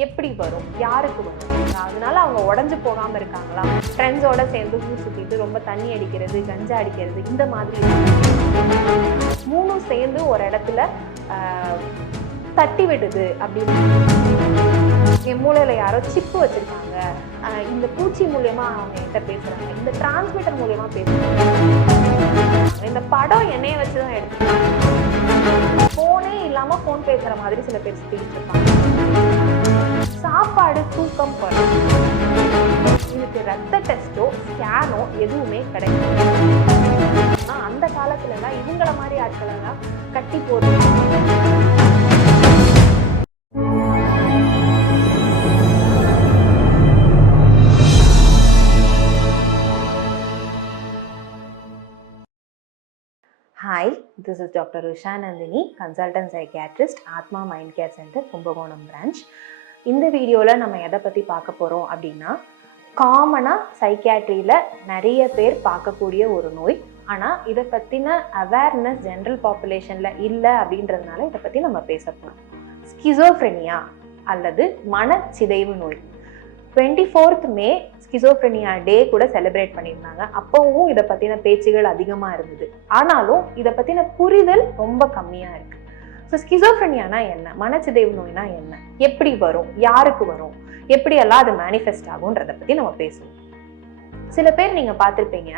எப்படி வரும், யாருக்கு வரும், அதனால அவங்க உடஞ்சு போகாம இருக்காங்களா, ஃப்ரெண்ட்ஸோட சேர்ந்து ஊர் சுத்திட்டு ரொம்ப தண்ணி அடிக்கிறது, கஞ்சா அடிக்கிறது, இந்த மாதிரி மூணும் சேர்ந்து ஒரு இடத்துல தட்டி விடுது அப்படின்னு. என் மூளையில யாரோ சிப்பு வச்சிருக்காங்க, இந்த பூச்சி மூலியமா அவங்க என்கிட்ட பேசுறாங்க, இந்த டிரான்ஸ்மிட்டர் மூலியமா பேசுறாங்க, இந்த படம் என்னைய வச்சுதான் எடுத்துக்கிறாங்க. போனே இல்லாம போன் பேசுற மாதிரி சில பேர் சுத்திட்டு இருப்பாங்க. சாப்பாடு, தூக்கம் குறையும். இதுக்கு ரத்த டெஸ்டோ ஸ்கேனோ எதுவுமே கிடையாது. அந்த காலத்துல எல்லாம் இவங்கள மாதிரி ஆட்கள் எல்லாம் கட்டி போடுறது. Hi, this is Dr. Usha Nandini, consultant psychiatrist, Atma Mind Care Center, Kumbakonam branch. இந்த வீடியோவில் நம்ம எதை பற்றி பார்க்க போகிறோம் அப்படின்னா, காமனாக சைக்கியாட்ரியில் நிறைய பேர் பார்க்கக்கூடிய ஒரு நோய். ஆனால் இதை பற்றின அவேர்னஸ் ஜென்ரல் பாப்புலேஷனில் இல்லை அப்படின்றதுனால இதை பற்றி நம்ம பேச போகிறோம். ஸ்கிசோஃப்ரெனியா அல்லது மனச்சிதைவு நோய். 24th May ஸ்கிசோஃப்ரெனியா டே கூட செலிப்ரேட் பண்ணியிருந்தாங்க. அப்போவும் இதை பற்றின பேச்சுகள் அதிகமாக இருந்தது. ஆனாலும் இதை பற்றின புரிதல் ரொம்ப கம்மியாக இருக்குது. ஸோ ஸ்கிசோஃப்ரெனியானா என்ன, மனச்சிதைவு நோய்னா என்ன, எப்படி வரும், யாருக்கு வரும், எப்படியெல்லாம் அது மேனிஃபெஸ்ட் ஆகுன்றதை பற்றி நம்ம பேசுவோம். சில பேர் நீங்கள் பார்த்துருப்பீங்க,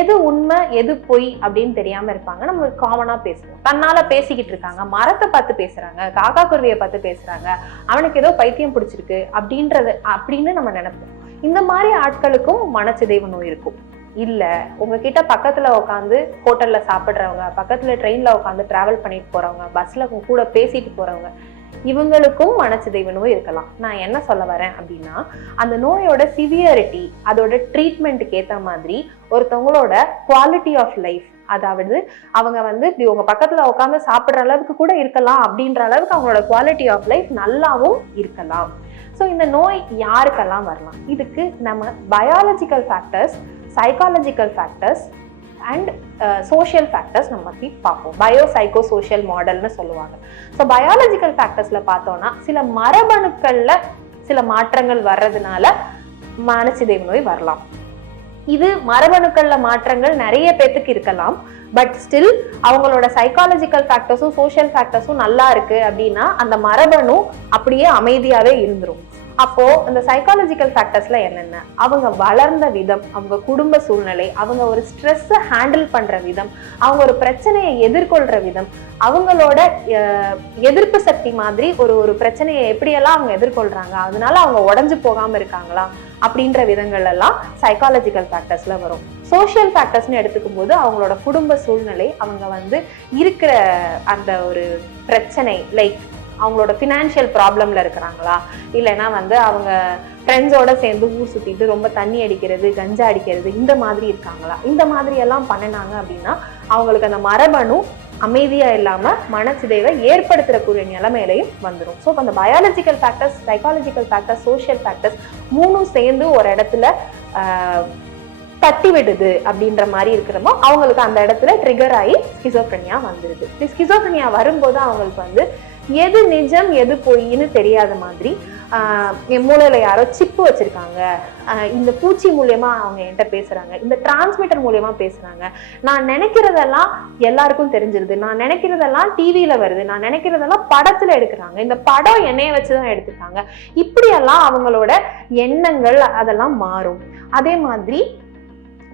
எது உண்மை எது பொய் அப்படின்னு தெரியாம இருப்பாங்க. நம்ம காமனா பேசுவோம், தன்னால பேசிக்கிட்டு இருக்காங்க, மரத்தை பார்த்து பேசுறாங்க, காக்கா குருவியை பார்த்து பேசுறாங்க, அவனுக்கு ஏதோ பைத்தியம் பிடிச்சிருக்கு அப்படின்னு நம்ம நினைப்போம். இந்த மாதிரி ஆட்களுக்கும் மனச்சிதைவு நோய் இருக்கும். இல்ல உங்ககிட்ட பக்கத்துல உட்காந்து ஹோட்டல்ல சாப்பிடுறவங்க, பக்கத்துல ட்ரெயின்ல உட்காந்து டிராவல் பண்ணிட்டு போறவங்க, பஸ்ல கூட பேசிட்டு போறவங்க, இவங்களுக்கும் மனச்சிதைவு நோய் இருக்கலாம். நான் என்ன சொல்ல வரேன் அப்படின்னா, அந்த நோயோட சிவியரிட்டி, அதோட ட்ரீட்மெண்ட்டுக்கு ஏற்ற மாதிரி ஒருத்தவங்களோட குவாலிட்டி ஆஃப் லைஃப், அதாவது அவங்க இப்படி உங்க பக்கத்துல உட்காந்து சாப்பிட்ற அளவுக்கு கூட இருக்கலாம், அப்படின்ற அளவுக்கு அவங்களோட குவாலிட்டி ஆஃப் லைஃப் நல்லாவும் இருக்கலாம். ஸோ இந்த நோய் யாருக்கெல்லாம் வரலாம்? இதுக்கு நம்ம biological factors, psychological factors and social factors நம்ம பற்றி பார்ப்போம். பயோசைக்கோ சோஷியல் மாடல்னு சொல்லுவாங்க. ஸோ பயாலஜிக்கல் ஃபேக்டர்ஸில் பார்த்தோன்னா, சில மரபணுக்களில் சில மாற்றங்கள் வர்றதுனால மனச்சிதைவு நோய் வரலாம். இது மரபணுக்களில் மாற்றங்கள் நிறைய பேத்துக்கு இருக்கலாம். பட் ஸ்டில் அவங்களோட சைக்காலஜிக்கல் ஃபேக்டர்ஸும் சோஷியல் ஃபேக்டர்ஸும் நல்லா இருக்கு அப்படின்னா அந்த மரபணு அப்படியே அமைதியாகவே இருந்துரும். அப்போ இந்த சைக்காலஜிக்கல் ஃபேக்டர்ஸ்ல என்னென்ன, அவங்க வளர்ந்த விதம், அவங்க குடும்ப சூழ்நிலை, அவங்க ஒரு ஸ்ட்ரெஸ்ஸை ஹேண்டில் பண்ற விதம், அவங்க ஒரு பிரச்சனையை எதிர்கொள்ற விதம், அவங்களோட எதிர்ப்பு சக்தி மாதிரி ஒரு பிரச்சனையை எப்படியெல்லாம் அவங்க எதிர்கொள்றாங்க, அதனால அவங்க உடஞ்சு போகாம இருக்காங்களா அப்படின்ற விதங்கள் எல்லாம் சைக்காலஜிக்கல் ஃபேக்டர்ஸ்ல வரும். சோஷியல் ஃபேக்டர்ஸ்னு எடுத்துக்கும் போது அவங்களோட குடும்ப சூழ்நிலை, அவங்க இருக்கிற அந்த ஒரு பிரச்சனை, லைக் அவங்களோட ஃபினான்ஷியல் ப்ராப்ளம்ல இருக்கிறாங்களா, இல்லைன்னா அவங்க ஃப்ரெண்ட்ஸோட சேர்ந்து ஊர் சுத்திட்டு ரொம்ப தண்ணி அடிக்கிறது, கஞ்சா அடிக்கிறது, இந்த மாதிரி இருக்காங்களா, இந்த மாதிரி எல்லாம் பண்ணினாங்க அப்படின்னா அவங்களுக்கு அந்த மரபணு அமைதியா இல்லாம மனச்சிதைவை ஏற்படுத்தக்கூடிய நிலைமையிலையும் வந்துடும். ஸோ அந்த biological factors, psychological factors, social factors மூணும் சேர்ந்து ஒரு இடத்துல தட்டி விடுது அப்படின்ற மாதிரி இருக்கிறப்போ அவங்களுக்கு அந்த இடத்துல ட்ரிகர் ஆகி ஸ்கிசோஃப்ரெனியா வந்துடுது. ஸ்கிசோஃப்ரெனியா வரும்போது அவங்களுக்கு எது நிஜம் எது பொய்ன்னு தெரியாத மாதிரி, என் மூளையில யாரோ சிப்பு வச்சிருக்காங்க, இந்த பூச்சி மூலியமா அவங்க என்கிட்ட பேசுறாங்க, இந்த டிரான்ஸ்மிட்டர் மூலியமா பேசுறாங்க, நான் நினைக்கிறதெல்லாம் எல்லாருக்கும் தெரிஞ்சிருது, நான் நினைக்கிறதெல்லாம் டிவியில வருது, நான் நினைக்கிறதெல்லாம் படத்துல எடுக்கிறாங்க, இந்த படம் என்னைய வச்சுதான் எடுத்துக்காங்க, இப்படியெல்லாம் அவங்களோட எண்ணங்கள் அதெல்லாம் மாறும். அதே மாதிரி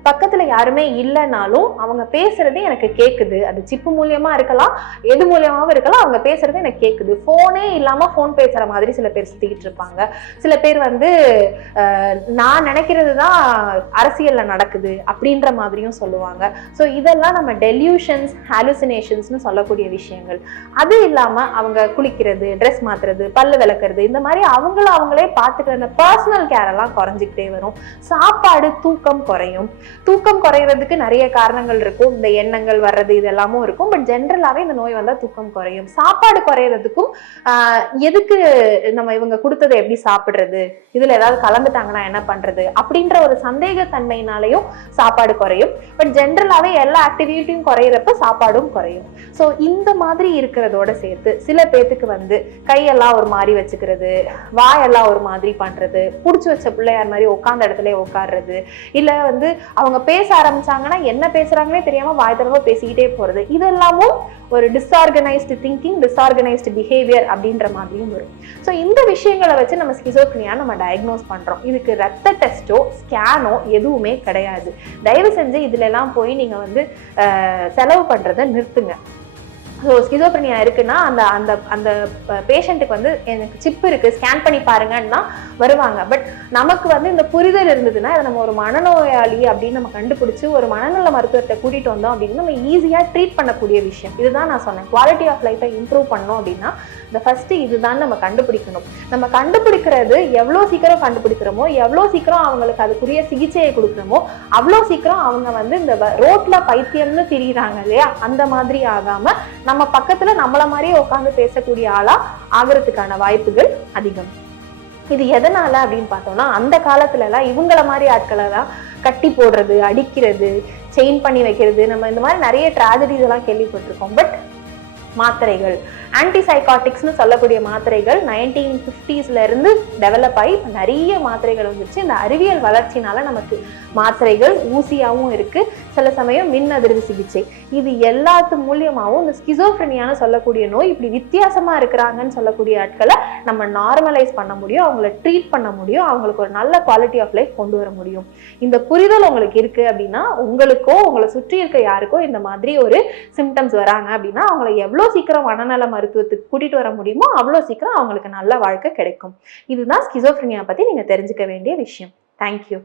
பக்கத்துல யாருமே இல்லைனாலும் அவங்க பேசுறது எனக்கு கேக்குது. அது சிப்பு மூலியமா இருக்கலாம், எது மூலியமாவும் இருக்கலாம், அவங்க பேசுறது எனக்கு கேக்குது. போனே இல்லாம போன் பேசுற மாதிரி சில பேர் சுத்திக்கிட்டு இருப்பாங்க. சில பேர் நான் நினைக்கிறது தான் அரசியல்ல நடக்குது அப்படின்ற மாதிரியும் சொல்லுவாங்க. ஸோ இதெல்லாம் நம்ம டெல்யூஷன்ஸ், ஹாலுசினேஷன்ஸ்னு சொல்லக்கூடிய விஷயங்கள். அது இல்லாம அவங்க குளிக்கிறது, ட்ரெஸ் மாத்துறது, பல்லு விளக்குறது, இந்த மாதிரி அவங்களே பார்த்துக்கிற அந்த பர்சனல் கேர் எல்லாம் குறைஞ்சிக்கிட்டே வரும். சாப்பாடு, தூக்கம் குறையும். தூக்கம் குறையிறதுக்கு நிறைய காரணங்கள் இருக்கும், இந்த எண்ணங்கள் வர்றது இதெல்லாமும் இருக்கும். பட் ஜென்ரலாவே இந்த நோய் வந்தா தூக்கம் குறையும். சாப்பாடு குறையிறதுக்கும் எதுக்கு நம்ம இவங்க கொடுத்ததை எப்படி சாப்பிடுறது, இதுல ஏதாவது கலந்துட்டாங்கன்னா என்ன பண்றது அப்படின்ற ஒரு சந்தேகத்தன்மையினாலையும் சாப்பாடு குறையும். பட் ஜென்ரலாவே எல்லா ஆக்டிவிட்டியும் குறையிறப்ப சாப்பாடும் குறையும். ஸோ இந்த மாதிரி இருக்கிறதோட சேர்த்து சில பேத்துக்கு வந்து கையெல்லாம் ஒரு மாதிரி வச்சுக்கிறது, வாயெல்லாம் ஒரு மாதிரி பண்றது, புடிச்சு வச்ச பிள்ளையார் மாதிரி உட்கார்ந்த இடத்துல உட்கார்றது, இல்ல வந்து அவங்க பேச ஆரம்பிச்சாங்கன்னா என்ன பேசுறாங்கன்னே தெரியாம வாய் தடவை பேசிக்கிட்டே போறது, இதெல்லாமும் ஒரு டிஸ்ஆர்கனைஸ்டு திங்கிங், டிஸ்ஆர்கனைஸ்டு பிஹேவியர் அப்படின்ற மாதிரியும் வரும். ஸோ இந்த விஷயங்களை வச்சு நம்ம ஸ்கிசோஃப்ரினியா நம்ம டயக்னோஸ் பண்றோம். இதுக்கு ரத்த டெஸ்டோ ஸ்கேனோ எதுவுமே கிடையாது. தயவு செஞ்சு இதுல எல்லாம் போய் நீங்க வந்து செலவு பண்றதை நிறுத்துங்க. ஸோ ஸ்கிசோஃப்ரினியா இருக்குன்னா அந்த அந்த அந்த பேஷண்ட்டுக்கு வந்து எனக்கு சிப் இருக்கு ஸ்கேன் பண்ணி பாருங்கன்னா வருவாங்க. பட் நமக்கு வந்து இந்த புரிதல் இருந்ததுன்னா அதை நம்ம ஒரு மனநோயாளி அப்படின்னு நம்ம கண்டுபிடிச்சு ஒரு மனநல மருத்துவத்தை கூட்டிட்டு வந்தோம் அப்படின்னு நம்ம ஈஸியா ட்ரீட் பண்ணக்கூடிய விஷயம். இதுதான் நான் சொன்னேன், குவாலிட்டி ஆஃப் லைஃபை இம்ப்ரூவ் பண்ணோம் அப்படின்னா இந்த ஃபர்ஸ்ட் இதுதான் நம்ம கண்டுபிடிக்கணும். நம்ம கண்டுபிடிக்கிறது எவ்வளோ சீக்கிரம் கண்டுபிடிக்கிறோமோ, எவ்வளோ சீக்கிரம் அவங்களுக்கு அதுக்குரிய சிகிச்சையை கொடுக்குறோமோ அவ்வளோ சீக்கிரம் அவங்க வந்து இந்த ரோட்ல பைத்தியம்னு திரியிறாங்க இல்லையா, அந்த மாதிரி ஆகாம நம்ம பக்கத்துல நம்மள மாதிரியே உட்காந்து பேசக்கூடிய ஆளா ஆகிறதுக்கான வாய்ப்புகள் அதிகம். இது எதனால அப்படின்னு பார்த்தோம்னா, அந்த காலத்துல எல்லாம் இவங்கள மாதிரி ஆட்களை தான் கட்டி போடுறது, அடிக்கிறது, செயின் பண்ணி வைக்கிறது, நம்ம இந்த மாதிரி நிறைய ட்ராஜடிஸ் எல்லாம் கேள்விப்பட்டிருக்கோம். பட் மாத்திரைகள், ஆன்டிசைகாட்டிக்ஸ்னு சொல்லக்கூடிய மாத்திரைகள் 1950s இருந்து டெவலப் ஆகி நிறைய மாத்திரைகள் வந்துருச்சு. இந்த அறிவியல் வளர்ச்சினால நமக்கு மாத்திரைகள் ஊசியாவும் இருக்கு, சில சமயம் மின் அதிர்வு சிகிச்சை, இது எல்லாத்து மூலியமாவும் இந்த ஸ்கிசோஃப்ரினியான்னு சொல்லக்கூடிய நோய் இப்படி வித்தியாசமா இருக்கிறாங்கன்னு சொல்லக்கூடிய ஆட்களை நம்ம நார்மலைஸ் பண்ண முடியும், அவங்கள ட்ரீட் பண்ண முடியும், அவங்களுக்கு ஒரு நல்ல குவாலிட்டி ஆஃப் லைஃப் கொண்டு வர முடியும். இந்த புரிதல் உங்களுக்கு இருக்கு அப்படின்னா, உங்களுக்கோ உங்களை சுற்றி இருக்க யாருக்கோ இந்த மாதிரி ஒரு சிம்டம்ஸ் வராங்க அப்படின்னா அவங்களை எவ்வளோ சீக்கிரம் மனநல மருத்துவத்துக்கு கூட்டிட்டு வர முடியுமோ அவ்வளோ சீக்கிரம் அவங்களுக்கு நல்ல வாழ்க்கை கிடைக்கும். இதுதான் ஸ்கிசோஃப்ரினியா பத்தி நீங்க தெரிஞ்சுக்க வேண்டிய விஷயம். தேங்க்யூ.